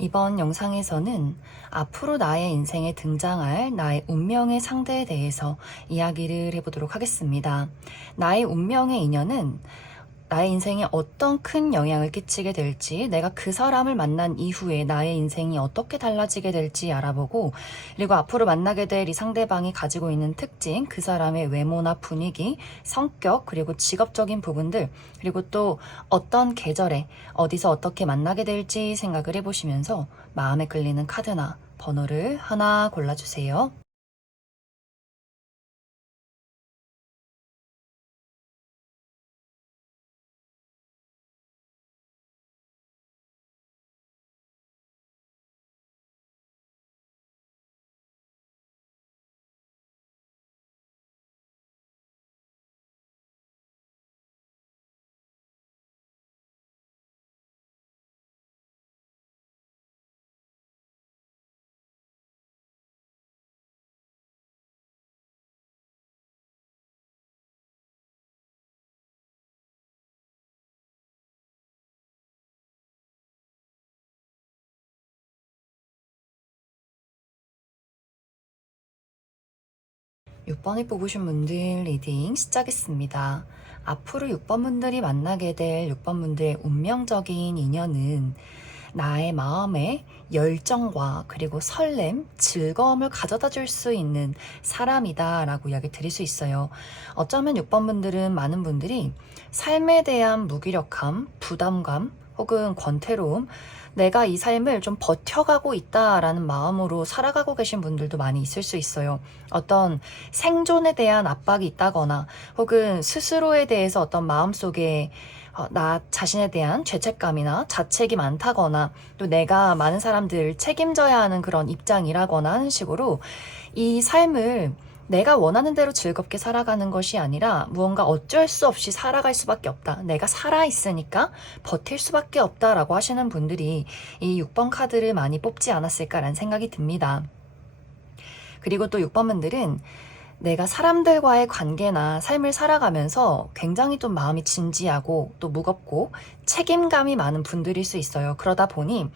이번 영상에서는 앞으로 나의 인생에 등장할 나의 운명의 상대에 대해서 이야기를 해보도록 하겠습니다. 나의 운명의 인연은 나의 인생에 어떤 큰 영향을 끼치게 될지, 내가 그 사람을 만난 이후에 나의 인생이 어떻게 달라지게 될지 알아보고, 그리고 앞으로 만나게 될 이 상대방이 가지고 있는 특징, 그 사람의 외모나 분위기, 성격, 그리고 직업적인 부분들, 그리고 또 어떤 계절에 어디서 어떻게 만나게 될지 생각을 해보시면서 마음에 끌리는 카드나 번호를 하나 골라주세요. 6번을 뽑으신 분들 리딩 시작했습니다. 앞으로 6번 분들이 만나게 될 6번 분들의 운명적인 인연은 나의 마음에 열정과 그리고 설렘, 즐거움을 가져다 줄 수 있는 사람이다 라고 이야기 드릴 수 있어요. 어쩌면 6번 분들은 많은 분들이 삶에 대한 무기력함, 부담감, 혹은 권태로움, 내가 이 삶을 좀 버텨가고 있다라는 마음으로 살아가고 계신 분들도 많이 있을 수 있어요. 어떤 생존에 대한 압박이 있다거나 혹은 스스로에 대해서 어떤 마음속에 나 자신에 대한 죄책감이나 자책이 많다거나 또 내가 많은 사람들을 책임져야 하는 그런 입장이라거나 하는 식으로 이 삶을 내가 원하는 대로 즐겁게 살아가는 것이 아니라 무언가 어쩔 수 없이 살아갈 수밖에 없다. 내가 살아있으니까 버틸 수밖에 없다라고 하시는 분들이 이 6번 카드를 많이 뽑지 않았을까라는 생각이 듭니다. 그리고 또 6번 분들은 내가 사람들과의 관계나 삶을 살아가면서 굉장히 좀 마음이 진지하고 또 무겁고 책임감이 많은 분들일 수 있어요. 그러다 보니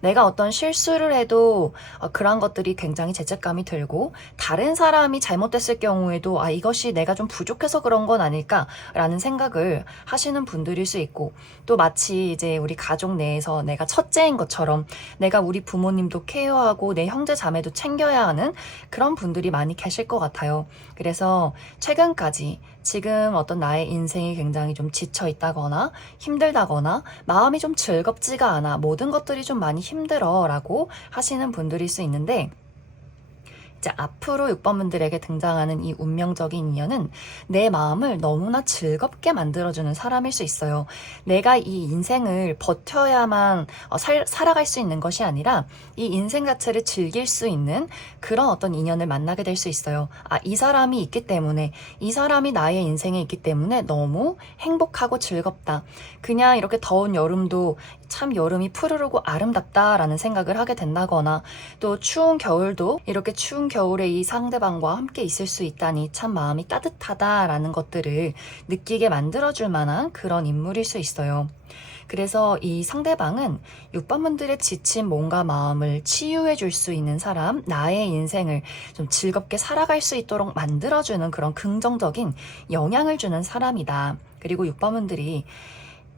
내가 어떤 실수를 해도 그런 것들이 굉장히 죄책감이 들고 다른 사람이 잘못됐을 경우에도 이것이 내가 좀 부족해서 그런 건 아닐까라는 생각을 하시는 분들일 수 있고 또 마치 이제 우리 가족 내에서 내가 첫째인 것처럼 내가 우리 부모님도 케어하고 내 형제 자매도 챙겨야 하는 그런 분들이 많이 계실 것 같아요. 그래서 최근까지 지금 어떤 나의 인생이 굉장히 좀 지쳐 있다거나 힘들다거나 마음이 좀 즐겁지가 않아 모든 것들이 좀 많이 힘들어 라고 하시는 분들일 수 있는데 이제 앞으로 6번 분들에게 등장하는 이 운명적인 인연은 내 마음을 너무나 즐겁게 만들어주는 사람일 수 있어요. 내가 이 인생을 버텨야만 살아갈 수 있는 것이 아니라 이 인생 자체를 즐길 수 있는 그런 어떤 인연을 만나게 될 수 있어요. 이 사람이 있기 때문에 이 사람이 나의 인생에 있기 때문에 너무 행복하고 즐겁다. 그냥 이렇게 더운 여름도 참 여름이 푸르르고 아름답다라는 생각을 하게 된다거나 또 추운 겨울도 이렇게 추운 겨울에 이 상대방과 함께 있을 수 있다니 참 마음이 따뜻하다라는 것들을 느끼게 만들어줄 만한 그런 인물일 수 있어요. 그래서 이 상대방은 6번 분들의 지친 몸과 마음을 치유해 줄 수 있는 사람, 나의 인생을 좀 즐겁게 살아갈 수 있도록 만들어주는 그런 긍정적인 영향을 주는 사람이다. 그리고 6번 분들이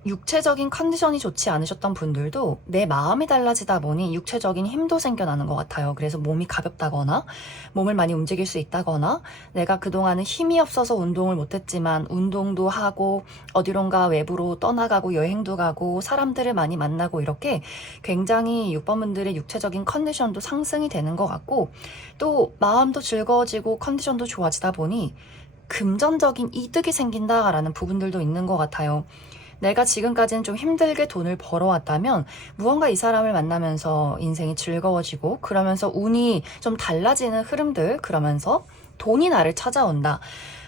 육체적인 컨디션이 좋지 않으셨던 분들도 내 마음이 달라지다 보니 육체적인 힘도 생겨나는 것 같아요. 그래서 몸이 가볍다거나 몸을 많이 움직일 수 있다거나 내가 그동안은 힘이 없어서 운동을 못했지만 운동도 하고 어디론가 외부로 떠나가고 여행도 가고 사람들을 많이 만나고 이렇게 굉장히 6번 분들의 육체적인 컨디션도 상승이 되는 것 같고 또 마음도 즐거워지고 컨디션도 좋아지다 보니 금전적인 이득이 생긴다라는 부분들도 있는 것 같아요. 내가 지금까지는 좀 힘들게 돈을 벌어왔다면 무언가 이 사람을 만나면서 인생이 즐거워지고 그러면서 운이 좀 달라지는 흐름들 그러면서 돈이 나를 찾아온다.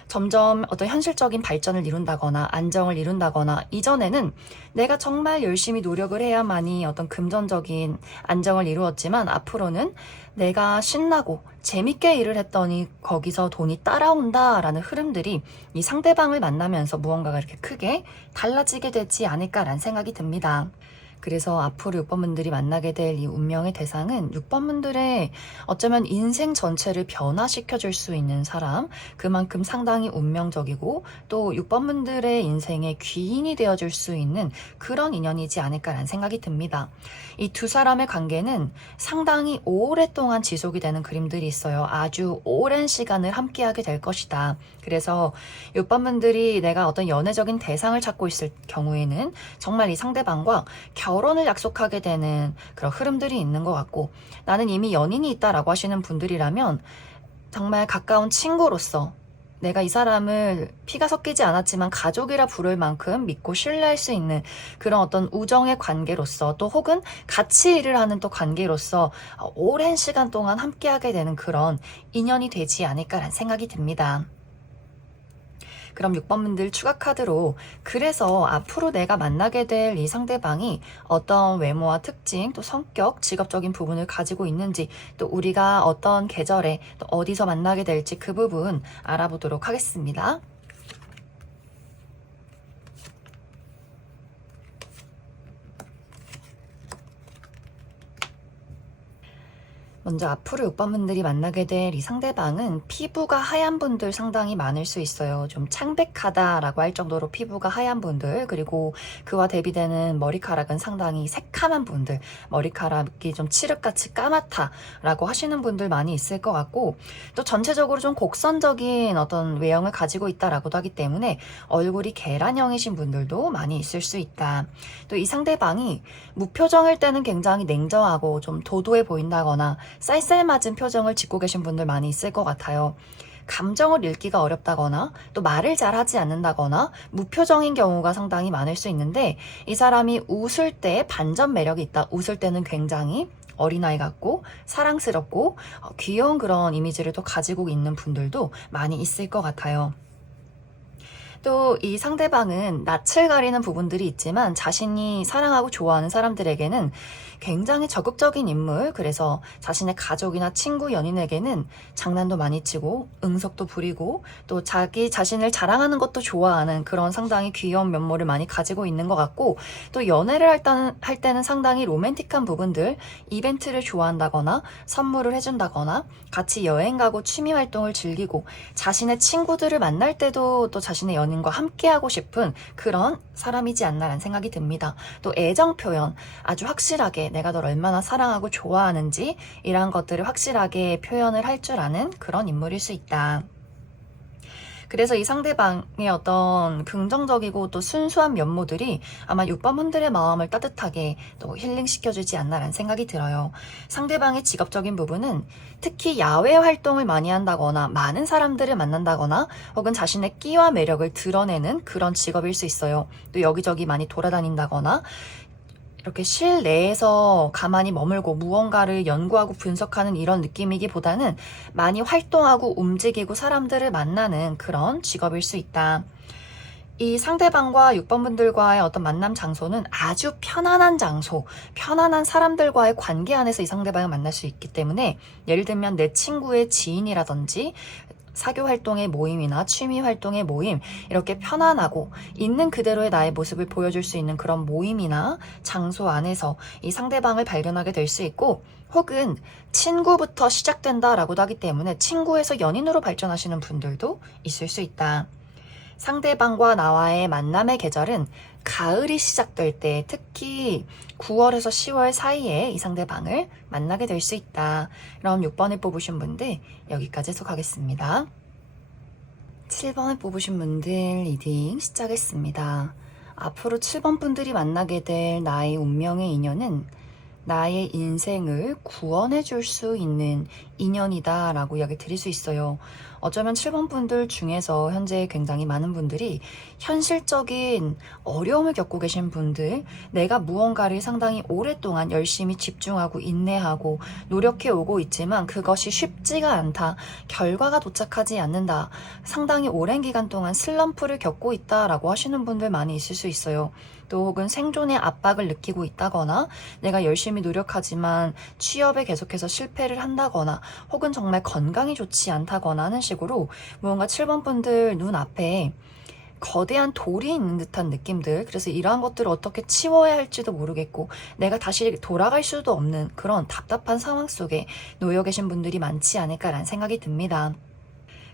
점점 어떤 현실적인 발전을 이룬다거나 안정을 이룬다거나 이전에는 내가 정말 열심히 노력을 해야만이 어떤 금전적인 안정을 이루었지만 앞으로는 내가 신나고 재밌게 일을 했더니 거기서 돈이 따라온다라는 흐름들이 이 상대방을 만나면서 무언가가 이렇게 크게 달라지게 되지 않을까라는 생각이 듭니다. 그래서 앞으로 6번 분들이 만나게 될 이 운명의 대상은 6번 분들의 어쩌면 인생 전체를 변화시켜 줄 수 있는 사람, 그만큼 상당히 운명적이고 또 6번 분들의 인생의 귀인이 되어 줄 수 있는 그런 인연이지 않을까라는 생각이 듭니다. 이 두 사람의 관계는 상당히 오랫동안 지속이 되는 그림들이 있어요. 아주 오랜 시간을 함께하게 될 것이다. 그래서 6번 분들이 내가 어떤 연애적인 대상을 찾고 있을 경우에는 정말 이 상대방과 결혼을 약속하게 되는 그런 흐름들이 있는 것 같고, 나는 이미 연인이 있다라고 하시는 분들이라면 정말 가까운 친구로서 내가 이 사람을 피가 섞이지 않았지만 가족이라 부를 만큼 믿고 신뢰할 수 있는 그런 어떤 우정의 관계로서, 또 혹은 같이 일을 하는 또 관계로서 오랜 시간 동안 함께하게 되는 그런 인연이 되지 않을까라는 생각이 듭니다. 그럼 6번 분들 추가 카드로, 그래서 앞으로 내가 만나게 될 이 상대방이 어떤 외모와 특징, 또 성격, 직업적인 부분을 가지고 있는지, 또 우리가 어떤 계절에 또 어디서 만나게 될지 그 부분 알아보도록 하겠습니다. 먼저 앞으로 6번 분들이 만나게 될 이 상대방은 피부가 하얀 분들 상당히 많을 수 있어요. 좀 창백하다라고 할 정도로 피부가 하얀 분들, 그리고 그와 대비되는 머리카락은 상당히 새카만 분들, 머리카락이 좀 칠흑같이 까맣다라고 하시는 분들 많이 있을 것 같고, 또 전체적으로 좀 곡선적인 어떤 외형을 가지고 있다라고도 하기 때문에 얼굴이 계란형이신 분들도 많이 있을 수 있다. 또 이 상대방이 무표정일 때는 굉장히 냉정하고 좀 도도해 보인다거나 쌀쌀맞은 표정을 짓고 계신 분들 많이 있을 것 같아요. 감정을 읽기가 어렵다거나 또 말을 잘 하지 않는다거나 무표정인 경우가 상당히 많을 수 있는데, 이 사람이 웃을 때 반전 매력이 있다. 웃을 때는 굉장히 어린아이 같고 사랑스럽고 귀여운 그런 이미지를 또 가지고 있는 분들도 많이 있을 것 같아요. 또 이 상대방은 낯을 가리는 부분들이 있지만 자신이 사랑하고 좋아하는 사람들에게는 굉장히 적극적인 인물, 그래서 자신의 가족이나 친구, 연인에게는 장난도 많이 치고 응석도 부리고 또 자기 자신을 자랑하는 것도 좋아하는 그런 상당히 귀여운 면모를 많이 가지고 있는 것 같고, 또 연애를 할 때는 상당히 로맨틱한 부분들, 이벤트를 좋아한다거나 선물을 해준다거나 같이 여행 가고 취미 활동을 즐기고 자신의 친구들을 만날 때도 또 자신의 연인과 함께하고 싶은 그런 사람이지 않나라는 생각이 듭니다. 또 애정 표현, 아주 확실하게 내가 널 얼마나 사랑하고 좋아하는지 이러한 것들을 확실하게 표현을 할 줄 아는 그런 인물일 수 있다. 그래서 이 상대방의 어떤 긍정적이고 또 순수한 면모들이 아마 6번 분들의 마음을 따뜻하게 또 힐링시켜주지 않나라는 생각이 들어요. 상대방의 직업적인 부분은 특히 야외 활동을 많이 한다거나 많은 사람들을 만난다거나 혹은 자신의 끼와 매력을 드러내는 그런 직업일 수 있어요. 또 여기저기 많이 돌아다닌다거나 이렇게 실내에서 가만히 머물고 무언가를 연구하고 분석하는 이런 느낌이기보다는 많이 활동하고 움직이고 사람들을 만나는 그런 직업일 수 있다. 이 상대방과 6번 분들과의 어떤 만남 장소는 아주 편안한 장소, 편안한 사람들과의 관계 안에서 이 상대방을 만날 수 있기 때문에, 예를 들면 내 친구의 지인이라든지 사교 활동의 모임이나 취미 활동의 모임, 이렇게 편안하고 있는 그대로의 나의 모습을 보여줄 수 있는 그런 모임이나 장소 안에서 이 상대방을 발견하게 될 수 있고, 혹은 친구부터 시작된다라고도 하기 때문에 친구에서 연인으로 발전하시는 분들도 있을 수 있다. 상대방과 나와의 만남의 계절은 가을이 시작될 때, 특히 9월에서 10월 사이에 이 상대방을 만나게 될 수 있다. 그럼 6번을 뽑으신 분들 여기까지 해석하겠습니다. 7번을 뽑으신 분들 리딩 시작했습니다. 앞으로 7번 분들이 만나게 될 나의 운명의 인연은 나의 인생을 구원해 줄 수 있는 인연이다 라고 이야기 드릴 수 있어요. 어쩌면 7번 분들 중에서 현재 굉장히 많은 분들이 현실적인 어려움을 겪고 계신 분들, 내가 무언가를 상당히 오랫동안 열심히 집중하고 인내하고 노력해 오고 있지만 그것이 쉽지가 않다, 결과가 도착하지 않는다, 상당히 오랜 기간 동안 슬럼프를 겪고 있다라고 하시는 분들 많이 있을 수 있어요. 또 혹은 생존의 압박을 느끼고 있다거나 내가 열심히 노력하지만 취업에 계속해서 실패를 한다거나 혹은 정말 건강이 좋지 않다거나 하는 식으로 무언가 7번 분들 눈앞에 거대한 돌이 있는 듯한 느낌들, 그래서 이러한 것들을 어떻게 치워야 할지도 모르겠고 내가 다시 돌아갈 수도 없는 그런 답답한 상황 속에 놓여 계신 분들이 많지 않을까라는 생각이 듭니다.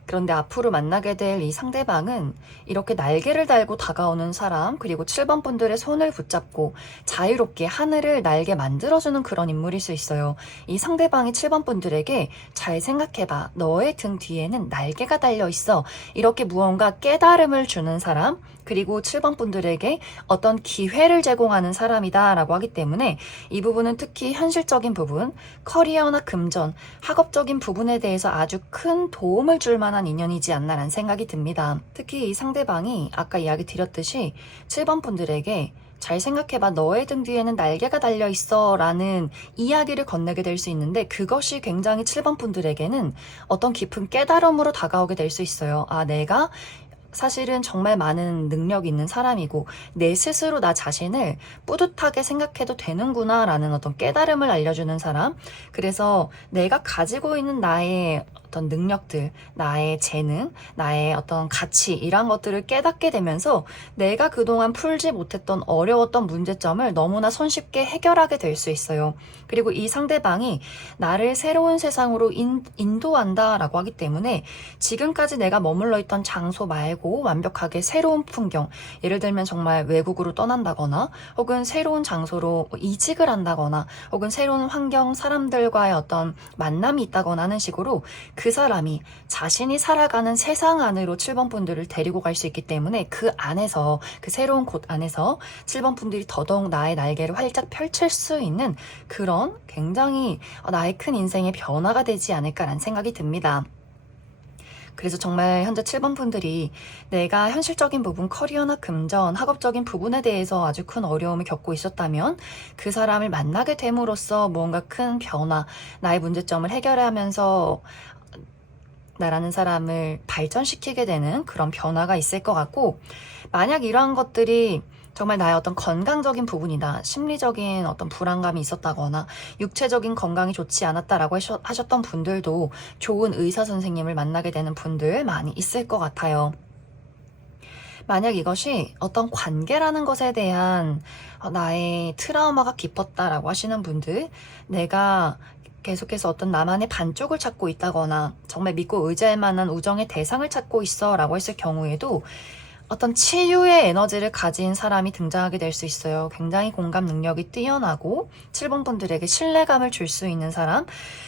그런데 앞으로 만나게 될 이 상대방은 이렇게 날개를 달고 다가오는 사람, 그리고 7번 분들의 손을 붙잡고 자유롭게 하늘을 날게 만들어주는 그런 인물일 수 있어요. 이 상대방이 7번 분들에게 잘 생각해봐. 너의 등 뒤에는 날개가 달려 있어. 이렇게 무언가 깨달음을 주는 사람, 그리고 7번 분들에게 어떤 기회를 제공하는 사람이다 라고 하기 때문에 이 부분은 특히 현실적인 부분, 커리어나 금전, 학업적인 부분에 대해서 아주 큰 도움을 줄 만한 인연이지 않나라는 생각이 듭니다. 특히 이 상대방이 아까 이야기 드렸듯이 7번 분들에게 잘 생각해봐. 너의 등 뒤에는 날개가 달려있어 라는 이야기를 건네게 될 수 있는데, 그것이 굉장히 7번 분들에게는 어떤 깊은 깨달음으로 다가오게 될 수 있어요. 아, 내가 사실은 정말 많은 능력이 있는 사람이고 내 스스로 나 자신을 뿌듯하게 생각해도 되는구나 라는 어떤 깨달음을 알려주는 사람. 그래서 내가 가지고 있는 나의 어떤 능력들, 나의 재능, 나의 어떤 가치, 이런 것들을 깨닫게 되면서 내가 그동안 풀지 못했던 어려웠던 문제점을 너무나 손쉽게 해결하게 될 수 있어요. 그리고 이 상대방이 나를 새로운 세상으로 인도한다라고 하기 때문에 지금까지 내가 머물러 있던 장소 말고 완벽하게 새로운 풍경, 예를 들면 정말 외국으로 떠난다거나 혹은 새로운 장소로 이직을 한다거나 혹은 새로운 환경, 사람들과의 어떤 만남이 있다거나 하는 식으로 그 사람이 자신이 살아가는 세상 안으로 7번 분들을 데리고 갈 수 있기 때문에 그 안에서, 그 새로운 곳 안에서 7번 분들이 더더욱 나의 날개를 활짝 펼칠 수 있는 그런 굉장히 나의 큰 인생의 변화가 되지 않을까라는 생각이 듭니다. 그래서 정말 현재 7번 분들이 내가 현실적인 부분, 커리어나 금전, 학업적인 부분에 대해서 아주 큰 어려움을 겪고 있었다면 그 사람을 만나게 됨으로써 무언가 큰 변화, 나의 문제점을 해결하면서 나라는 사람을 발전시키게 되는 그런 변화가 있을 것 같고, 만약 이러한 것들이 정말 나의 어떤 건강적인 부분이다, 심리적인 어떤 불안감이 있었다거나 육체적인 건강이 좋지 않았다라고 하셨던 분들도 좋은 의사 선생님을 만나게 되는 분들 많이 있을 것 같아요. 만약 이것이 어떤 관계라는 것에 대한 나의 트라우마가 깊었다라고 하시는 분들, 내가 계속해서 어떤 나만의 반쪽을 찾고 있다거나 정말 믿고 의지할 만한 우정의 대상을 찾고 있어 라고 했을 경우에도 어떤 치유의 에너지를 가진 사람이 등장하게 될 수 있어요. 굉장히 공감 능력이 뛰어나고 7번 분들에게 신뢰감을 줄 수 있는 사람.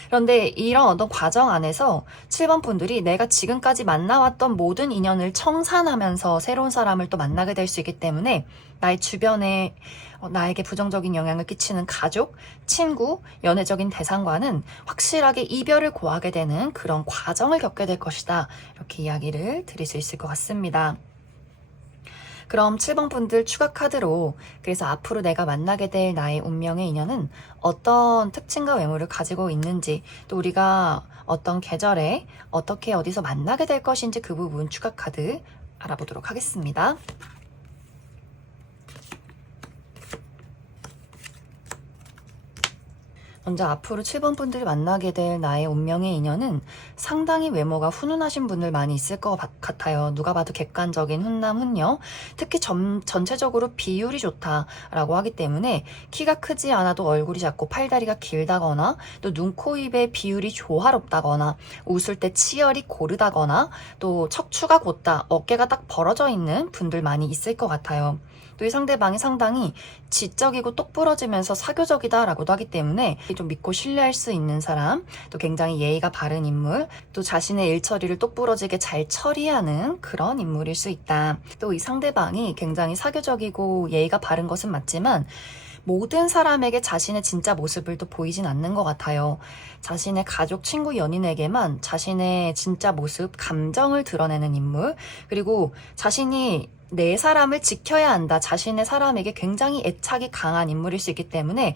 그런데 이런 어떤 과정 안에서 7번 분들이 내가 지금까지 만나왔던 모든 인연을 청산하면서 새로운 사람을 또 만나게 될 수 있기 때문에 나의 주변에 나에게 부정적인 영향을 끼치는 가족, 친구, 연애적인 대상과는 확실하게 이별을 고하게 되는 그런 과정을 겪게 될 것이다. 이렇게 이야기를 드릴 수 있을 것 같습니다. 그럼 7번 분들 추가 카드로, 그래서 앞으로 내가 만나게 될 나의 운명의 인연은 어떤 특징과 외모를 가지고 있는지, 또 우리가 어떤 계절에 어떻게 어디서 만나게 될 것인지 그 부분 추가 카드 알아보도록 하겠습니다. 먼저 앞으로 7번 분들이 만나게 될 나의 운명의 인연은 상당히 외모가 훈훈하신 분들 많이 있을 것 같아요. 누가 봐도 객관적인 훈남, 훈녀. 특히 전체적으로 비율이 좋다라고 하기 때문에 키가 크지 않아도 얼굴이 작고 팔다리가 길다거나, 또 눈, 코, 입의 비율이 조화롭다거나, 웃을 때 치열이 고르다거나, 또 척추가 곧다, 어깨가 딱 벌어져 있는 분들 많이 있을 것 같아요. 또 이 상대방이 상당히 지적이고 똑부러지면서 사교적이다라고도 하기 때문에 좀 믿고 신뢰할 수 있는 사람, 또 굉장히 예의가 바른 인물, 또 자신의 일 처리를 똑부러지게 잘 처리하는 그런 인물일 수 있다. 또 이 상대방이 굉장히 사교적이고 예의가 바른 것은 맞지만 모든 사람에게 자신의 진짜 모습을 또 보이진 않는 것 같아요. 자신의 가족, 친구, 연인에게만 자신의 진짜 모습, 감정을 드러내는 인물, 그리고 자신이 내 사람을 지켜야 한다. 자신의 사람에게 굉장히 애착이 강한 인물일 수 있기 때문에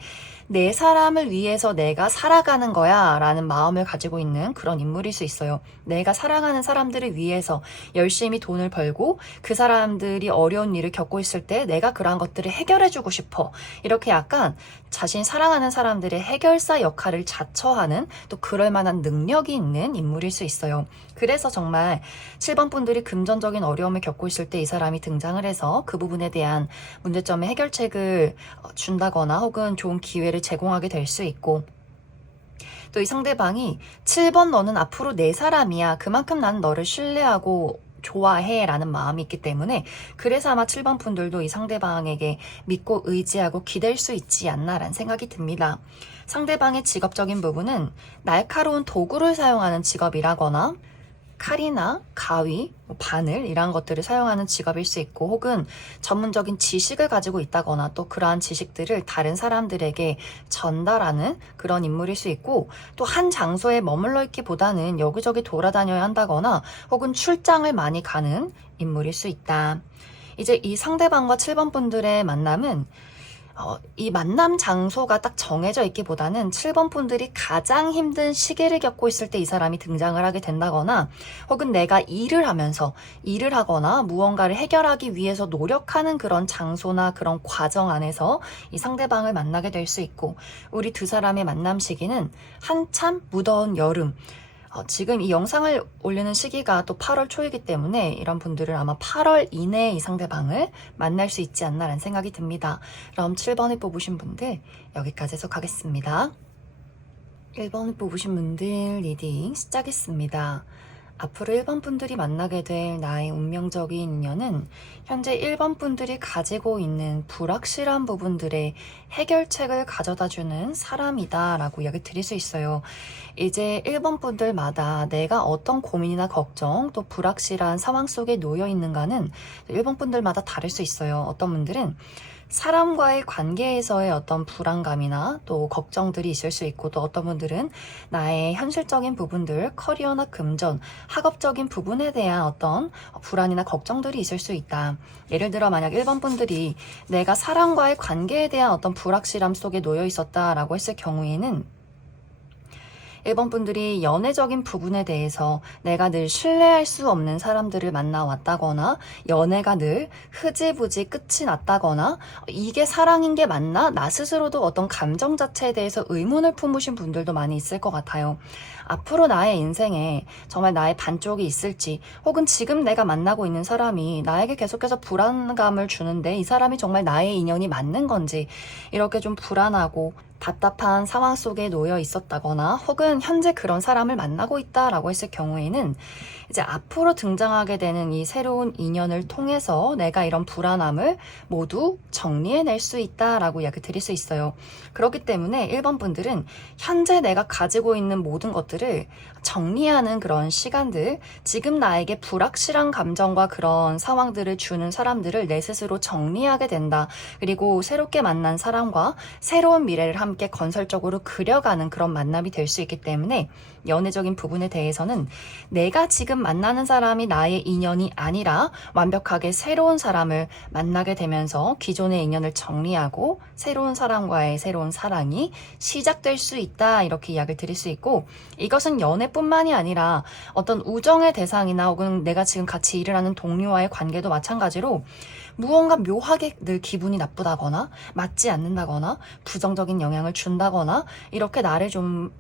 내 사람을 위해서 내가 살아가는 거야 라는 마음을 가지고 있는 그런 인물일 수 있어요. 내가 사랑하는 사람들을 위해서 열심히 돈을 벌고 그 사람들이 어려운 일을 겪고 있을 때 내가 그러한 것들을 해결해주고 싶어. 이렇게 약간 자신 사랑하는 사람들의 해결사 역할을 자처하는 또 그럴 만한 능력이 있는 인물일 수 있어요. 그래서 정말 7번 분들이 금전적인 어려움을 겪고 있을 때 이 사람이 등장을 해서 그 부분에 대한 문제점의 해결책을 준다거나 혹은 좋은 기회를 제공하게 될 수 있고, 또 이 상대방이 7번 너는 앞으로 내 사람이야. 그만큼 나는 너를 신뢰하고 좋아해 라는 마음이 있기 때문에 그래서 아마 7번 분들도 이 상대방에게 믿고 의지하고 기댈 수 있지 않나 라는 생각이 듭니다. 상대방의 직업적인 부분은 날카로운 도구를 사용하는 직업이라거나 칼이나 가위, 바늘 이런 것들을 사용하는 직업일 수 있고, 혹은 전문적인 지식을 가지고 있다거나 또 그러한 지식들을 다른 사람들에게 전달하는 그런 인물일 수 있고, 또 한 장소에 머물러 있기보다는 여기저기 돌아다녀야 한다거나 혹은 출장을 많이 가는 인물일 수 있다. 이제 이 상대방과 7번 분들의 만남은 이 만남 장소가 딱 정해져 있기보다는 7번 분들이 가장 힘든 시기를 겪고 있을 때 이 사람이 등장을 하게 된다거나, 혹은 내가 일을 하거나 무언가를 해결하기 위해서 노력하는 그런 장소나 그런 과정 안에서 이 상대방을 만나게 될 수 있고, 우리 두 사람의 만남 시기는 한참 무더운 여름, 지금 이 영상을 올리는 시기가 또 8월 초이기 때문에 이런 분들은 아마 8월 이내에 이 상대방을 만날 수 있지 않나 라는 생각이 듭니다. 그럼 7번을 뽑으신 분들 여기까지 해석하겠습니다. 1번을 뽑으신 분들 리딩 시작했습니다. 앞으로 1번 분들이 만나게 될 나의 운명적인 인연은 현재 1번 분들이 가지고 있는 불확실한 부분들의 해결책을 가져다주는 사람이다 라고 이야기 드릴 수 있어요. 이제 1번 분들마다 내가 어떤 고민이나 걱정 또 불확실한 상황 속에 놓여 있는가는 1번 분들마다 다를 수 있어요. 어떤 분들은 사람과의 관계에서의 어떤 불안감이나 또 걱정들이 있을 수 있고, 또 어떤 분들은 나의 현실적인 부분들, 커리어나 금전, 학업적인 부분에 대한 어떤 불안이나 걱정들이 있을 수 있다. 예를 들어 만약 1번 분들이 내가 사람과의 관계에 대한 어떤 불확실함 속에 놓여 있었다라고 했을 경우에는 1번 분들이 연애적인 부분에 대해서 내가 늘 신뢰할 수 없는 사람들을 만나왔다거나, 연애가 늘 흐지부지 끝이 났다거나, 이게 사랑인 게 맞나? 나 스스로도 어떤 감정 자체에 대해서 의문을 품으신 분들도 많이 있을 것 같아요. 앞으로 나의 인생에 정말 나의 반쪽이 있을지, 혹은 지금 내가 만나고 있는 사람이 나에게 계속해서 불안감을 주는데 이 사람이 정말 나의 인연이 맞는 건지, 이렇게 좀 불안하고 답답한 상황 속에 놓여 있었다거나, 혹은 현재 그런 사람을 만나고 있다라고 했을 경우에는 이제 앞으로 등장하게 되는 이 새로운 인연을 통해서 내가 이런 불안함을 모두 정리해낼 수 있다라고 이야기 드릴 수 있어요. 그렇기 때문에 1번 분들은 현재 내가 가지고 있는 모든 것들을 정리하는 그런 시간들, 지금 나에게 불확실한 감정과 그런 상황들을 주는 사람들을 내 스스로 정리하게 된다. 그리고 새롭게 만난 사람과 새로운 미래를 함께 건설적으로 그려가는 그런 만남이 될 수 있기 때문에 연애적인 부분에 대해서는 내가 지금 만나는 사람이 나의 인연이 아니라 완벽하게 새로운 사람을 만나게 되면서 기존의 인연을 정리하고 새로운 사람과의 새로운 사랑이 시작될 수 있다, 이렇게 이야기를 드릴 수 있고, 이것은 연애뿐만이 아니라 어떤 우정의 대상이나 혹은 내가 지금 같이 일을 하는 동료와의 관계도 마찬가지로 무언가 묘하게 늘 기분이 나쁘다거나 맞지 않는다거나 부정적인 영향을 준다거나 이렇게 나를 좀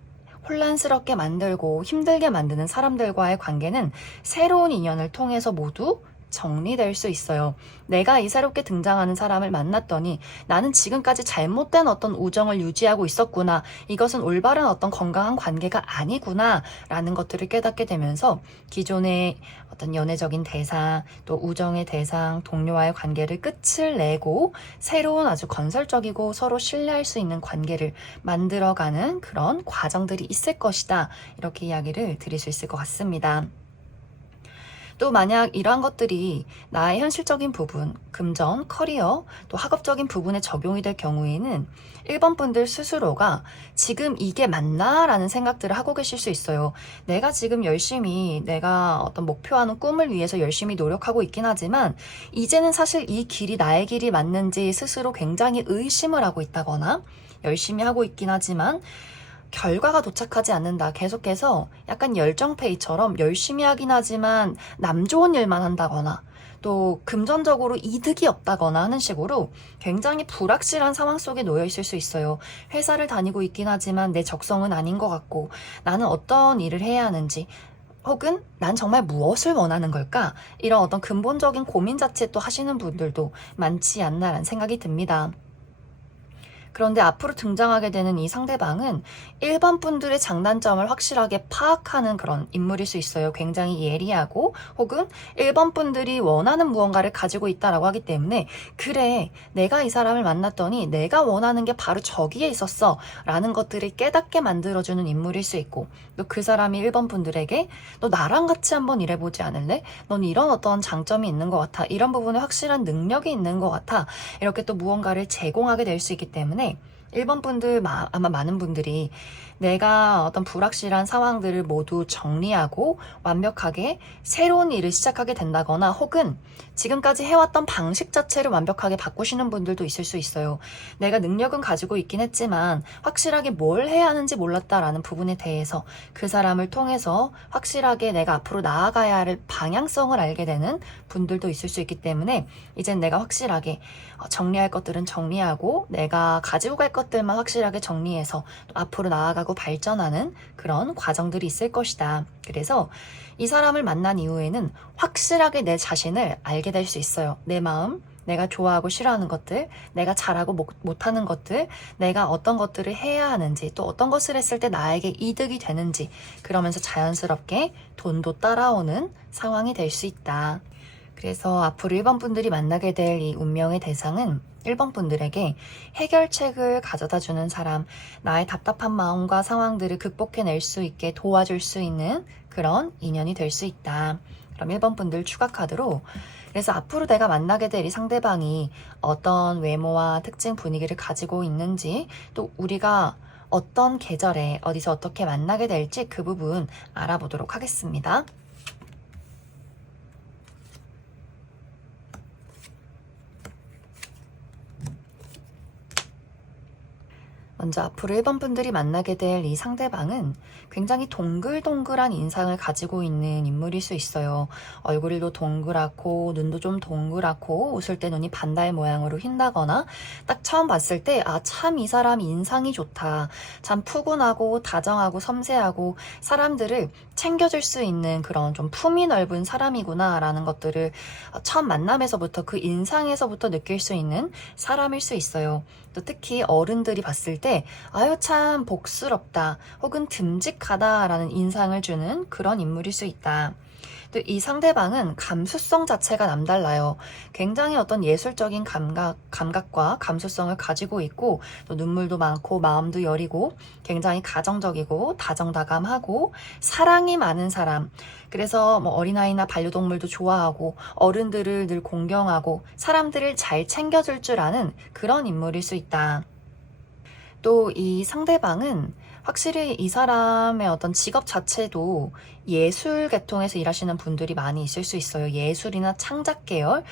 혼란스럽게 만들고 힘들게 만드는 사람들과의 관계는 새로운 인연을 통해서 모두 정리될 수 있어요. 내가 이 새롭게 등장하는 사람을 만났더니 나는 지금까지 잘못된 어떤 우정을 유지하고 있었구나, 이것은 올바른 어떤 건강한 관계가 아니구나 라는 것들을 깨닫게 되면서 기존의 어떤 연애적인 대상, 또 우정의 대상, 동료와의 관계를 끝을 내고 새로운 아주 건설적이고 서로 신뢰할 수 있는 관계를 만들어가는 그런 과정들이 있을 것이다, 이렇게 이야기를 드릴 수 있을 것 같습니다. 또 만약 이러한 것들이 나의 현실적인 부분, 금전, 커리어, 또 학업적인 부분에 적용이 될 경우에는 1번 분들 스스로가 지금 이게 맞나? 라는 생각들을 하고 계실 수 있어요. 내가 지금 열심히 내가 어떤 목표하는 꿈을 위해서 열심히 노력하고 있긴 하지만 이제는 사실 이 길이 나의 길이 맞는지 스스로 굉장히 의심을 하고 있다거나 열심히 하고 있긴 하지만 결과가 도착하지 않는다. 계속해서 약간 열정페이처럼 열심히 하긴 하지만 남 좋은 일만 한다거나 또 금전적으로 이득이 없다거나 하는 식으로 굉장히 불확실한 상황 속에 놓여 있을 수 있어요. 회사를 다니고 있긴 하지만 내 적성은 아닌 것 같고 나는 어떤 일을 해야 하는지 혹은 난 정말 무엇을 원하는 걸까? 이런 어떤 근본적인 고민 자체 또 하시는 분들도 많지 않나라는 생각이 듭니다. 그런데 앞으로 등장하게 되는 이 상대방은 1번 분들의 장단점을 확실하게 파악하는 그런 인물일 수 있어요. 굉장히 예리하고 혹은 1번 분들이 원하는 무언가를 가지고 있다라고 하기 때문에 그래, 내가 이 사람을 만났더니 내가 원하는 게 바로 저기에 있었어 라는 것들을 깨닫게 만들어주는 인물일 수 있고 또 그 사람이 1번 분들에게 너 나랑 같이 한번 일해보지 않을래? 넌 이런 어떤 장점이 있는 것 같아. 이런 부분에 확실한 능력이 있는 것 같아. 이렇게 또 무언가를 제공하게 될 수 있기 때문에 1번 분들 아마 많은 분들이 내가 어떤 불확실한 상황들을 모두 정리하고 완벽하게 새로운 일을 시작하게 된다거나 혹은 지금까지 해왔던 방식 자체를 완벽하게 바꾸시는 분들도 있을 수 있어요. 내가 능력은 가지고 있긴 했지만 확실하게 뭘 해야 하는지 몰랐다라는 부분에 대해서 그 사람을 통해서 확실하게 내가 앞으로 나아가야 할 방향성을 알게 되는 분들도 있을 수 있기 때문에 이젠 내가 확실하게 정리할 것들은 정리하고 내가 가지고 갈 것들만 확실하게 정리해서 또 앞으로 나아가고 발전하는 그런 과정들이 있을 것이다. 그래서 이 사람을 만난 이후에는 확실하게 내 자신을 알게 될 수 있어요. 내 마음, 내가 좋아하고 싫어하는 것들, 내가 잘하고 못하는 것들, 내가 어떤 것들을 해야 하는지, 또 어떤 것을 했을 때 나에게 이득이 되는지, 그러면서 자연스럽게 돈도 따라오는 상황이 될 수 있다. 그래서 앞으로 1번 분들이 만나게 될 이 운명의 대상은 1번 분들에게 해결책을 가져다 주는 사람, 나의 답답한 마음과 상황들을 극복해낼 수 있게 도와줄 수 있는 그런 인연이 될 수 있다. 그럼 1번 분들 추가 카드로 그래서 앞으로 내가 만나게 될 이 상대방이 어떤 외모와 특징 분위기를 가지고 있는지 또 우리가 어떤 계절에 어디서 어떻게 만나게 될지 그 부분 알아보도록 하겠습니다. 먼저 앞으로 1번 분들이 만나게 될 이 상대방은 굉장히 동글동글한 인상을 가지고 있는 인물일 수 있어요. 얼굴도 동그랗고 눈도 좀 동그랗고 웃을 때 눈이 반달 모양으로 휜다거나 딱 처음 봤을 때 아, 참 이 사람 인상이 좋다. 참 푸근하고 다정하고 섬세하고 사람들을 챙겨줄 수 있는 그런 좀 품이 넓은 사람이구나 라는 것들을 처음 만남에서부터 그 인상에서부터 느낄 수 있는 사람일 수 있어요. 또 특히 어른들이 봤을 때 아유 참 복스럽다 혹은 듬직하다라는 인상을 주는 그런 인물일 수 있다. 또 이 상대방은 감수성 자체가 남달라요. 굉장히 어떤 예술적인 감각과 감수성을 가지고 있고 또 눈물도 많고 마음도 여리고 굉장히 가정적이고 다정다감하고 사랑이 많은 사람. 그래서 뭐 어린아이나 반려동물도 좋아하고 어른들을 늘 공경하고 사람들을 잘 챙겨줄 줄 아는 그런 인물일 수 있다. 또 이 상대방은 확실히 이 사람의 어떤 직업 자체도 예술 계통에서 일하시는 분들이 많이 있을 수 있어요. 예술이나 창작 계열.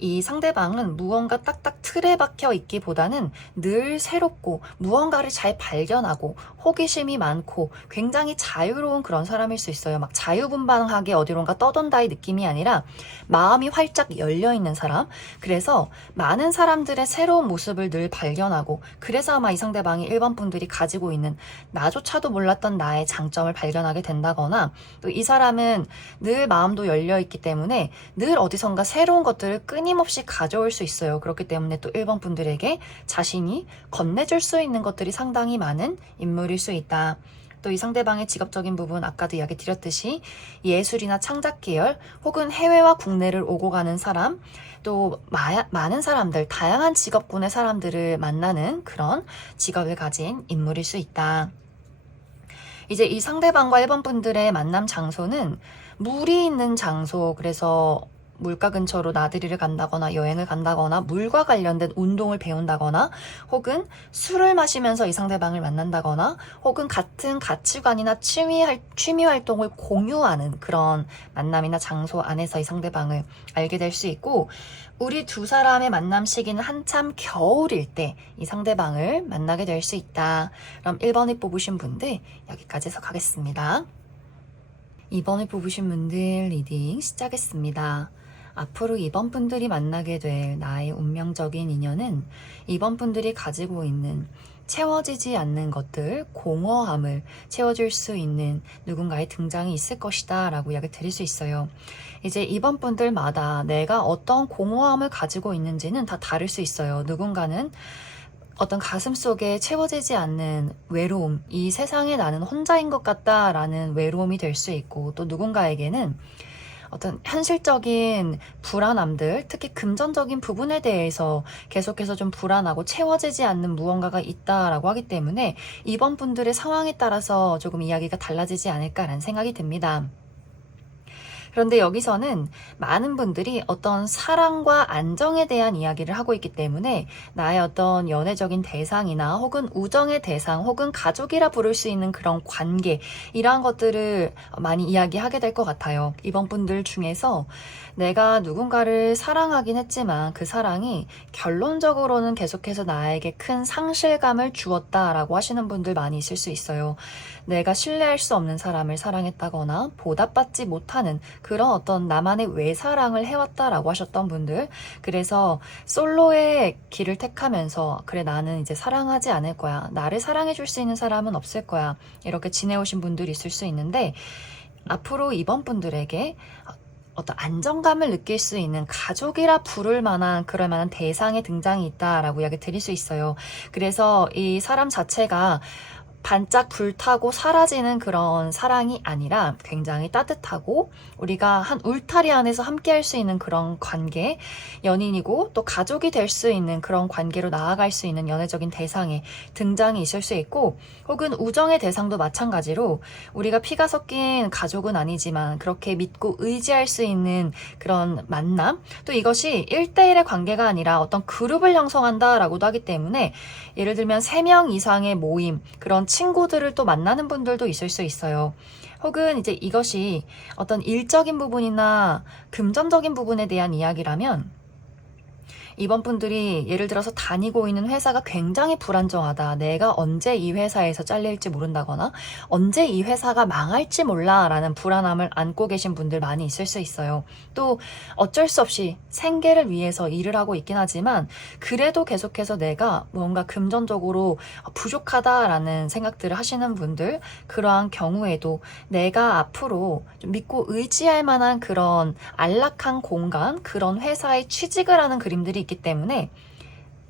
이 상대방은 무언가 딱딱 틀에 박혀 있기보다는 늘 새롭고 무언가를 잘 발견하고 호기심이 많고 굉장히 자유로운 그런 사람일 수 있어요. 막 자유분방하게 어디론가 떠돈다의 느낌이 아니라 마음이 활짝 열려있는 사람. 그래서 많은 사람들의 새로운 모습을 늘 발견하고 그래서 아마 이 상대방이 1번 분들이 가지고 있는 나조차도 몰랐던 나의 장점을 발견하게 된다거나 또 이 사람은 늘 마음도 열려있기 때문에 늘 어디선가 새로운 것들을 끊임없이 가져올 수 있어요. 그렇기 때문에 또 1번 분들에게 자신이 건네줄 수 있는 것들이 상당히 많은 인물일 수 있다. 또 이 상대방의 직업적인 부분 아까도 이야기 드렸듯이 예술이나 창작 계열 혹은 해외와 국내를 오고 가는 사람 또 많은 사람들 다양한 직업군의 사람들을 만나는 그런 직업을 가진 인물일 수 있다. 이제 이 상대방과 1번 분들의 만남 장소는 물이 있는 장소, 그래서 물가 근처로 나들이를 간다거나 여행을 간다거나 물과 관련된 운동을 배운다거나 혹은 술을 마시면서 이 상대방을 만난다거나 혹은 같은 가치관이나 취미 활동을 공유하는 그런 만남이나 장소 안에서 이 상대방을 알게 될 수 있고, 우리 두 사람의 만남 시기는 한참 겨울일 때 이 상대방을 만나게 될 수 있다. 그럼 1번을 뽑으신 분들 여기까지 해서 가겠습니다. 2번을 뽑으신 분들 리딩 시작했습니다. 앞으로 2번 분들이 만나게 될 나의 운명적인 인연은 2번 분들이 가지고 있는 채워지지 않는 것들, 공허함을 채워줄 수 있는 누군가의 등장이 있을 것이다 라고 이야기 드릴 수 있어요. 이제 2번 분들마다 내가 어떤 공허함을 가지고 있는지는 다 다를 수 있어요. 누군가는 어떤 가슴 속에 채워지지 않는 외로움, 이 세상에 나는 혼자인 것 같다라는 외로움이 될 수 있고, 또 누군가에게는 어떤 현실적인 불안함들, 특히 금전적인 부분에 대해서 계속해서 좀 불안하고 채워지지 않는 무언가가 있다라고 하기 때문에 이번 분들의 상황에 따라서 조금 이야기가 달라지지 않을까라는 생각이 듭니다. 그런데 여기서는 많은 분들이 어떤 사랑과 안정에 대한 이야기를 하고 있기 때문에 나의 어떤 연애적인 대상이나 혹은 우정의 대상 혹은 가족이라 부를 수 있는 그런 관계, 이러한 것들을 많이 이야기하게 될 것 같아요. 이번 분들 중에서 내가 누군가를 사랑하긴 했지만 그 사랑이 결론적으로는 계속해서 나에게 큰 상실감을 주었다라고 하시는 분들 많이 있을 수 있어요. 내가 신뢰할 수 없는 사람을 사랑했다거나 보답받지 못하는 그런 어떤 나만의 외사랑을 해왔다라고 하셨던 분들, 그래서 솔로의 길을 택하면서 그래 나는 이제 사랑하지 않을 거야, 나를 사랑해줄 수 있는 사람은 없을 거야, 이렇게 지내오신 분들이 있을 수 있는데, 앞으로 이번 분들에게 어떤 안정감을 느낄 수 있는 가족이라 부를 만한 그럴 만한 대상의 등장이 있다라고 이야기 드릴 수 있어요. 그래서 이 사람 자체가 반짝 불타고 사라지는 그런 사랑이 아니라 굉장히 따뜻하고 우리가 한 울타리 안에서 함께 할 수 있는 그런 관계, 연인이고 또 가족이 될 수 있는 그런 관계로 나아갈 수 있는 연애적인 대상의 등장이 있을 수 있고, 혹은 우정의 대상도 마찬가지로 우리가 피가 섞인 가족은 아니지만 그렇게 믿고 의지할 수 있는 그런 만남, 또 이것이 1대1의 관계가 아니라 어떤 그룹을 형성한다라고도 하기 때문에 예를 들면 3명 이상의 모임, 그런 친구들을 또 만나는 분들도 있을 수 있어요. 혹은 이제 이것이 어떤 일적인 부분이나 금전적인 부분에 대한 이야기라면 이번 분들이 예를 들어서 다니고 있는 회사가 굉장히 불안정하다, 내가 언제 이 회사에서 잘릴지 모른다거나 언제 이 회사가 망할지 몰라 라는 불안함을 안고 계신 분들 많이 있을 수 있어요. 또 어쩔 수 없이 생계를 위해서 일을 하고 있긴 하지만 그래도 계속해서 내가 뭔가 금전적으로 부족하다라는 생각들을 하시는 분들, 그러한 경우에도 내가 앞으로 좀 믿고 의지할 만한 그런 안락한 공간, 그런 회사에 취직을 하는 그림들이 있기 때문에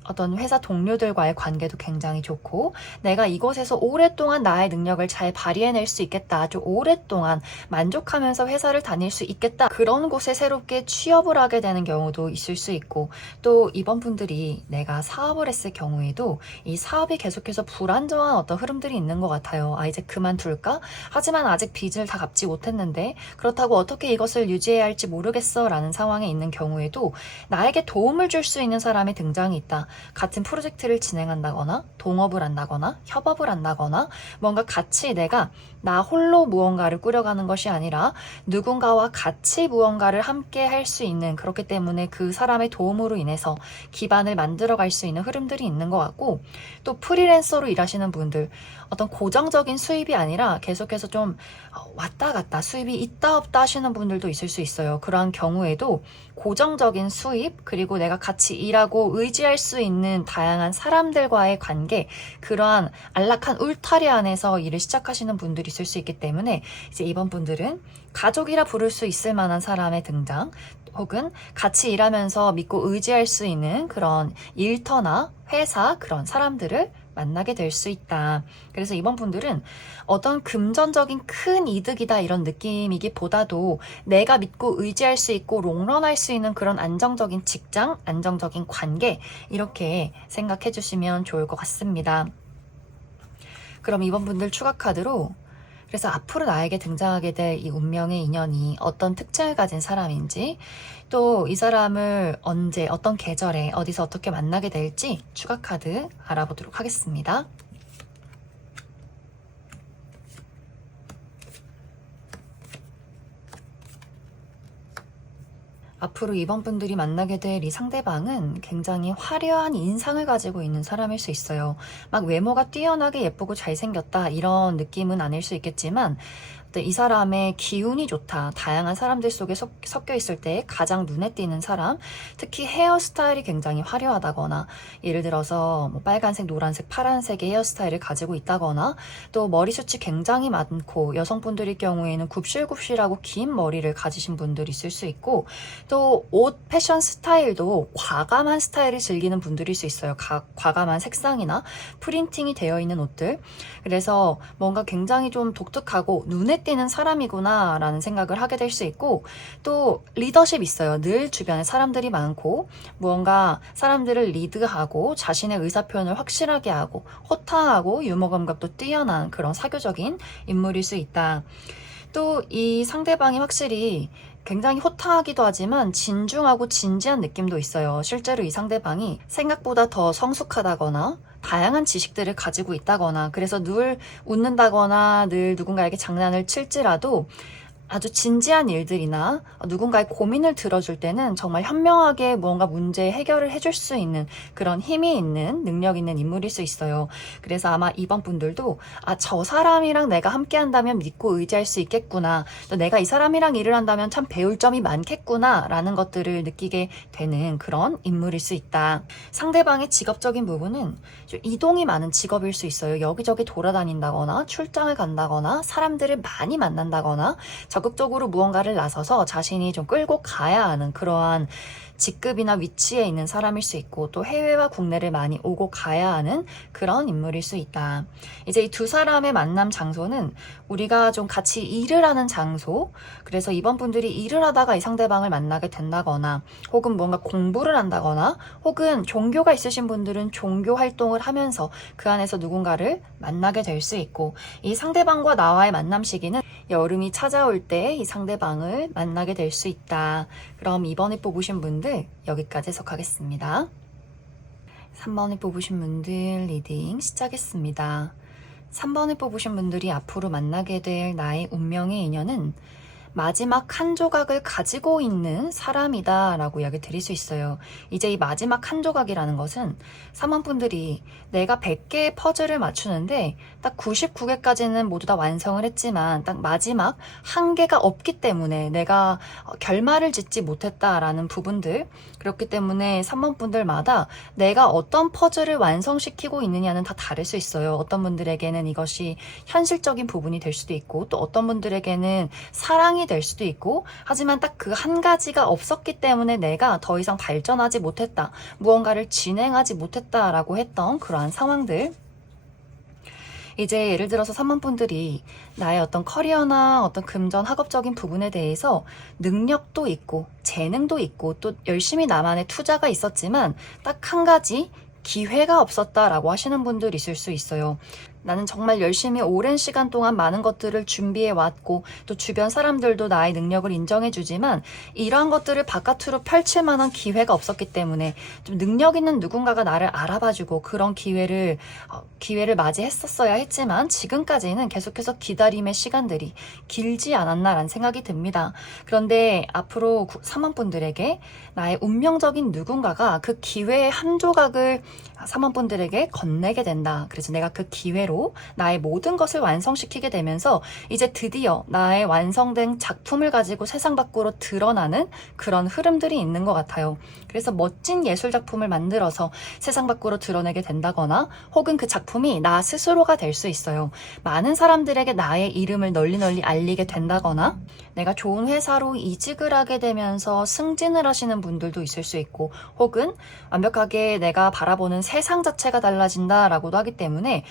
어떤 회사 동료들과의 관계도 굉장히 좋고, 내가 이곳에서 오랫동안 나의 능력을 잘 발휘해낼 수 있겠다, 아주 오랫동안 만족하면서 회사를 다닐 수 있겠다, 그런 곳에 새롭게 취업을 하게 되는 경우도 있을 수 있고, 또 이번 분들이 내가 사업을 했을 경우에도 이 사업이 계속해서 불안정한 어떤 흐름들이 있는 것 같아요. 아, 이제 그만둘까? 하지만 아직 빚을 다 갚지 못했는데 그렇다고 어떻게 이것을 유지해야 할지 모르겠어 라는 상황에 있는 경우에도 나에게 도움을 줄 수 있는 사람의 등장이 있다. 같은 프로젝트를 진행한다거나 동업을 한다거나 협업을 한다거나 뭔가 같이 내가 나 홀로 무언가를 꾸려가는 것이 아니라 누군가와 같이 무언가를 함께 할 수 있는, 그렇기 때문에 그 사람의 도움으로 인해서 기반을 만들어 갈 수 있는 흐름들이 있는 것 같고, 또 프리랜서로 일하시는 분들, 어떤 고정적인 수입이 아니라 계속해서 좀 왔다 갔다 수입이 있다 없다 하시는 분들도 있을 수 있어요. 그러한 경우에도 고정적인 수입, 그리고 내가 같이 일하고 의지할 수 있는 다양한 사람들과의 관계, 그러한 안락한 울타리 안에서 일을 시작하시는 분들이 있을 수 있기 때문에 이제 이번 분들은 가족이라 부를 수 있을 만한 사람의 등장, 혹은 같이 일하면서 믿고 의지할 수 있는 그런 일터나 회사, 그런 사람들을 만나게 될 수 있다. 그래서 이번 분들은 어떤 금전적인 큰 이득이다 이런 느낌이기보다도 내가 믿고 의지할 수 있고 롱런할 수 있는 그런 안정적인 직장, 안정적인 관계, 이렇게 생각해 주시면 좋을 것 같습니다. 그럼 이번 분들 추가 카드로 그래서 앞으로 나에게 등장하게 될 이 운명의 인연이 어떤 특징을 가진 사람인지, 또 이 사람을 언제, 어떤 계절에, 어디서 어떻게 만나게 될지 추가 카드 알아보도록 하겠습니다. 앞으로 이번 분들이 만나게 될 이 상대방은 굉장히 화려한 인상을 가지고 있는 사람일 수 있어요. 막 외모가 뛰어나게 예쁘고 잘생겼다 이런 느낌은 아닐 수 있겠지만, 이 사람의 기운이 좋다. 다양한 사람들 속에 섞여 있을 때 가장 눈에 띄는 사람, 특히 헤어스타일이 굉장히 화려하다거나, 예를 들어서 뭐 빨간색, 노란색, 파란색의 헤어스타일을 가지고 있다거나, 또 머리숱이 굉장히 많고 여성분들일 경우에는 굽실굽실하고 긴 머리를 가지신 분들이 있을 수 있고, 또 옷 패션 스타일도 과감한 스타일을 즐기는 분들일 수 있어요. 과감한 색상이나 프린팅이 되어 있는 옷들. 그래서 뭔가 굉장히 좀 독특하고 눈에 띄는 사람이구나 라는 생각을 하게 될 수 있고, 또 리더십 있어요. 늘 주변에 사람들이 많고 무언가 사람들을 리드하고 자신의 의사표현을 확실하게 하고 호탕하고 유머 감각도 뛰어난 그런 사교적인 인물일 수 있다. 또 이 상대방이 확실히 굉장히 호탕하기도 하지만 진중하고 진지한 느낌도 있어요. 실제로 이 상대방이 생각보다 더 성숙하다거나 다양한 지식들을 가지고 있다거나, 그래서 늘 웃는다거나 늘 누군가에게 장난을 칠지라도 아주 진지한 일들이나 누군가의 고민을 들어줄 때는 정말 현명하게 무언가 문제 해결을 해줄 수 있는 그런 힘이 있는, 능력 있는 인물일 수 있어요. 그래서 아마 이번 분들도 저 사람이랑 내가 함께 한다면 믿고 의지할 수 있겠구나, 또 내가 이 사람이랑 일을 한다면 참 배울 점이 많겠구나 라는 것들을 느끼게 되는 그런 인물일 수 있다. 상대방의 직업적인 부분은 좀 이동이 많은 직업일 수 있어요. 여기저기 돌아다닌다거나 출장을 간다거나 사람들을 많이 만난다거나 적극적으로 무언가를 나서서 자신이 좀 끌고 가야 하는 그러한 직급이나 위치에 있는 사람일 수 있고, 또 해외와 국내를 많이 오고 가야 하는 그런 인물일 수 있다. 이제 이 두 사람의 만남 장소는 우리가 좀 같이 일을 하는 장소, 그래서 이번 분들이 일을 하다가 이 상대방을 만나게 된다거나, 혹은 뭔가 공부를 한다거나, 혹은 종교가 있으신 분들은 종교 활동을 하면서 그 안에서 누군가를 만나게 될 수 있고, 이 상대방과 나와의 만남 시기는 여름이 찾아올 때 이 상대방을 만나게 될 수 있다. 그럼 이번에 뽑으신 분들 여기까지 해석하겠습니다. 3번에 뽑으신 분들 리딩 시작했습니다. 3번에 뽑으신 분들이 앞으로 만나게 될 나의 운명의 인연은 마지막 한 조각을 가지고 있는 사람이다 라고 이야기 드릴 수 있어요. 이제 이 마지막 한 조각이라는 것은 3번 분들이 내가 100개의 퍼즐을 맞추는데 딱 99개까지는 모두 다 완성을 했지만 딱 마지막 한 개가 없기 때문에 내가 결말을 짓지 못했다라는 부분들, 그렇기 때문에 3번 분들마다 내가 어떤 퍼즐을 완성시키고 있느냐는 다 다를 수 있어요. 어떤 분들에게는 이것이 현실적인 부분이 될 수도 있고, 또 어떤 분들에게는 사랑이 될 수도 있고, 하지만 딱 그 한 가지가 없었기 때문에 내가 더 이상 발전하지 못했다, 무언가를 진행하지 못했다라고 했던 그러한 상황들. 이제 예를 들어서 3번 분들이 나의 어떤 커리어나 어떤 금전 학업적인 부분에 대해서 능력도 있고 재능도 있고 또 열심히 나만의 투자가 있었지만 딱 한 가지 기회가 없었다라고 하시는 분들 있을 수 있어요. 나는 정말 열심히 오랜 시간 동안 많은 것들을 준비해 왔고, 또 주변 사람들도 나의 능력을 인정해 주지만 이러한 것들을 바깥으로 펼칠 만한 기회가 없었기 때문에 좀 능력 있는 누군가가 나를 알아봐주고 그런 기회를 맞이했었어야 했지만 지금까지는 계속해서 기다림의 시간들이 길지 않았나라는 생각이 듭니다. 그런데 앞으로 3원 분들에게 나의 운명적인 누군가가 그 기회의 한 조각을 3원 분들에게 건네게 된다. 그래서 내가 그 기회로 나의 모든 것을 완성시키게 되면서 이제 드디어 나의 완성된 작품을 가지고 세상 밖으로 드러나는 그런 흐름들이 있는 것 같아요. 그래서 멋진 예술 작품을 만들어서 세상 밖으로 드러내게 된다거나, 혹은 그 작품이 나 스스로가 될 수 있어요. 많은 사람들에게 나의 이름을 널리 알리게 된다거나, 내가 좋은 회사로 이직을 하게 되면서 승진을 하시는 분들도 있을 수 있고, 혹은 완벽하게 내가 바라보는 세상 자체가 달라진다라고도 하기 때문에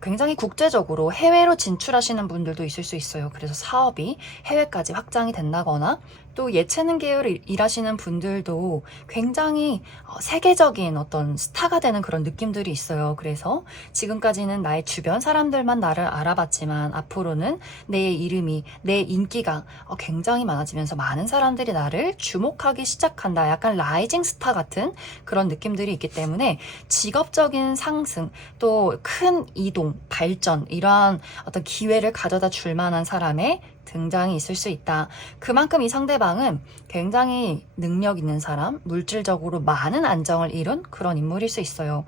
굉장히 국제적으로 해외로 진출하시는 분들도 있을 수 있어요. 그래서 사업이 해외까지 확장이 된다거나, 또 예체능 계열 일하시는 분들도 굉장히 세계적인 어떤 스타가 되는 그런 느낌들이 있어요. 그래서 지금까지는 나의 주변 사람들만 나를 알아봤지만 앞으로는 내 이름이, 내 인기가 굉장히 많아지면서 많은 사람들이 나를 주목하기 시작한다. 약간 라이징 스타 같은 그런 느낌들이 있기 때문에 직업적인 상승, 또 큰 이동, 발전, 이러한 어떤 기회를 가져다 줄 만한 사람의 등장이 있을 수 있다. 그만큼 이 상대방은 굉장히 능력 있는 사람, 물질적으로 많은 안정을 이룬 그런 인물일 수 있어요.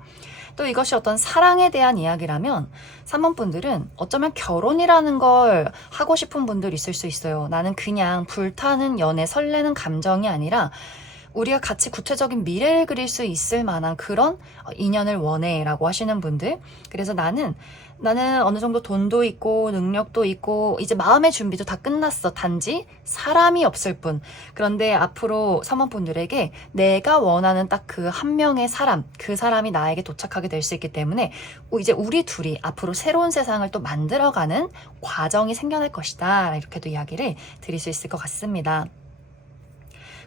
또 이것이 어떤 사랑에 대한 이야기라면 3번 분들은 어쩌면 결혼이라는 걸 하고 싶은 분들 있을 수 있어요. 나는 그냥 불타는 연애, 설레는 감정이 아니라 우리가 같이 구체적인 미래를 그릴 수 있을 만한 그런 인연을 원해 라고 하시는 분들. 그래서 나는 어느 정도 돈도 있고 능력도 있고 이제 마음의 준비도 다 끝났어. 단지 사람이 없을 뿐. 그런데 앞으로 3번 분들에게 내가 원하는 딱 그 한 명의 사람, 그 사람이 나에게 도착하게 될 수 있기 때문에 이제 우리 둘이 앞으로 새로운 세상을 또 만들어가는 과정이 생겨날 것이다. 이렇게도 이야기를 드릴 수 있을 것 같습니다.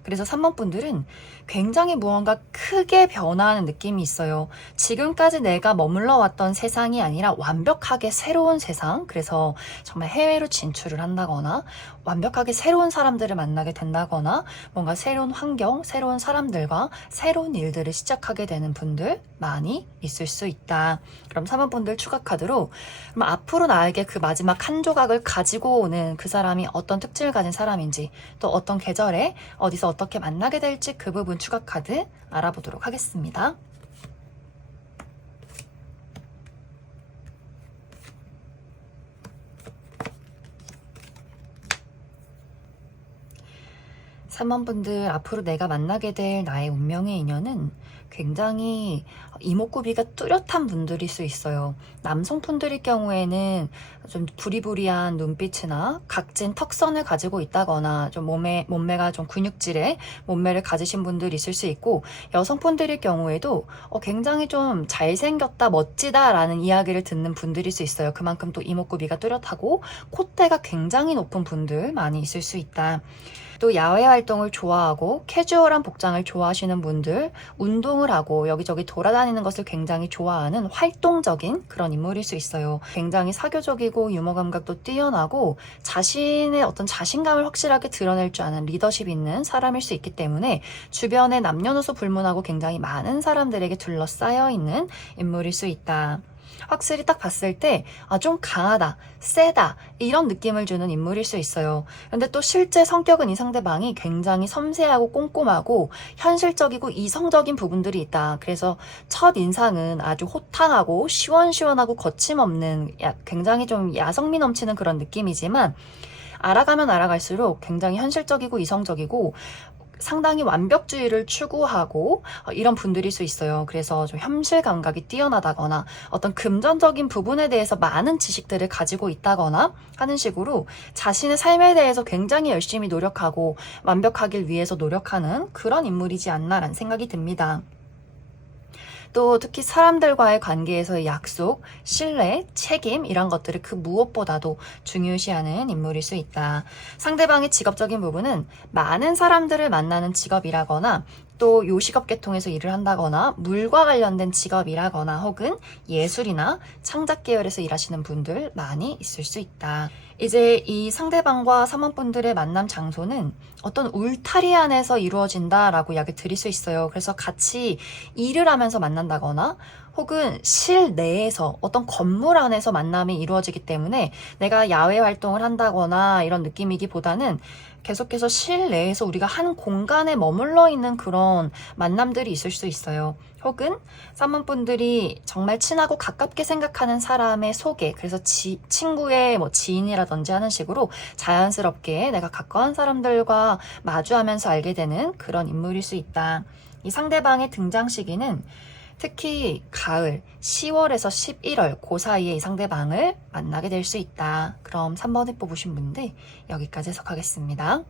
그래서 3번 분들은 굉장히 무언가 크게 변화하는 느낌이 있어요. 지금까지 내가 머물러 왔던 세상이 아니라 완벽하게 새로운 세상, 그래서 정말 해외로 진출을 한다거나 완벽하게 새로운 사람들을 만나게 된다거나 뭔가 새로운 환경, 새로운 사람들과 새로운 일들을 시작하게 되는 분들 많이 있을 수 있다. 그럼 3번 분들 추가 카드로 그럼 앞으로 나에게 그 마지막 한 조각을 가지고 오는 그 사람이 어떤 특징을 가진 사람인지, 또 어떤 계절에 어디서 어떻게 만나게 될지 그 부분 추가 카드 알아보도록 하겠습니다. 삼번분들 앞으로 내가 만나게 될 나의 운명의 인연은 굉장히 이목구비가 뚜렷한 분들일 수 있어요. 남성분들일 경우에는 좀 부리부리한 눈빛이나 각진 턱선을 가지고 있다거나 좀 몸매가 좀 근육질의 몸매를 가지신 분들이 있을 수 있고, 여성분들일 경우에도 굉장히 좀 잘생겼다, 멋지다라는 이야기를 듣는 분들일 수 있어요. 그만큼 또 이목구비가 뚜렷하고 콧대가 굉장히 높은 분들 많이 있을 수 있다. 또 야외 활동을 좋아하고 캐주얼한 복장을 좋아하시는 분들, 운동을 하고 여기저기 돌아다니는 것을 굉장히 좋아하는 활동적인 그런 인물일 수 있어요. 굉장히 사교적이고 유머 감각도 뛰어나고 자신의 어떤 자신감을 확실하게 드러낼 줄 아는 리더십 있는 사람일 수 있기 때문에 주변에 남녀노소 불문하고 굉장히 많은 사람들에게 둘러싸여 있는 인물일 수 있다. 확실히 딱 봤을 때 좀 강하다, 세다 이런 느낌을 주는 인물일 수 있어요. 근데 또 실제 성격은 이 상대방이 굉장히 섬세하고 꼼꼼하고 현실적이고 이성적인 부분들이 있다. 그래서 첫 인상은 아주 호탕하고 시원시원하고 거침없는 굉장히 좀 야성미 넘치는 그런 느낌이지만 알아가면 알아갈수록 굉장히 현실적이고 이성적이고 상당히 완벽주의를 추구하고 이런 분들일 수 있어요. 그래서 좀 현실 감각이 뛰어나다거나 어떤 금전적인 부분에 대해서 많은 지식들을 가지고 있다거나 하는 식으로 자신의 삶에 대해서 굉장히 열심히 노력하고 완벽하길 위해서 노력하는 그런 인물이지 않나라는 생각이 듭니다. 또 특히 사람들과의 관계에서의 약속, 신뢰, 책임 이런 것들을 그 무엇보다도 중요시하는 인물일 수 있다. 상대방의 직업적인 부분은 많은 사람들을 만나는 직업이라거나 또 요식업 계통에서 일을 한다거나 물과 관련된 직업이라거나 혹은 예술이나 창작 계열에서 일하시는 분들 많이 있을 수 있다. 이제 이 상대방과 사모분들의 만남 장소는 어떤 울타리 안에서 이루어진다라고 이야기 드릴 수 있어요. 그래서 같이 일을 하면서 만난다거나 혹은 실내에서 어떤 건물 안에서 만남이 이루어지기 때문에 내가 야외 활동을 한다거나 이런 느낌이기보다는 계속해서 실내에서 우리가 한 공간에 머물러 있는 그런 만남들이 있을 수 있어요. 혹은 쌍문분들이 정말 친하고 가깝게 생각하는 사람의 소개, 그래서 친구의 지인이라든지 하는 식으로 자연스럽게 내가 가까운 사람들과 마주하면서 알게 되는 그런 인물일 수 있다. 이 상대방의 등장 시기는 특히 가을 10월에서 11월 그 사이에 이 상대방을 만나게 될 수 있다. 그럼 3번에 뽑으신 분들 여기까지 해석하겠습니다.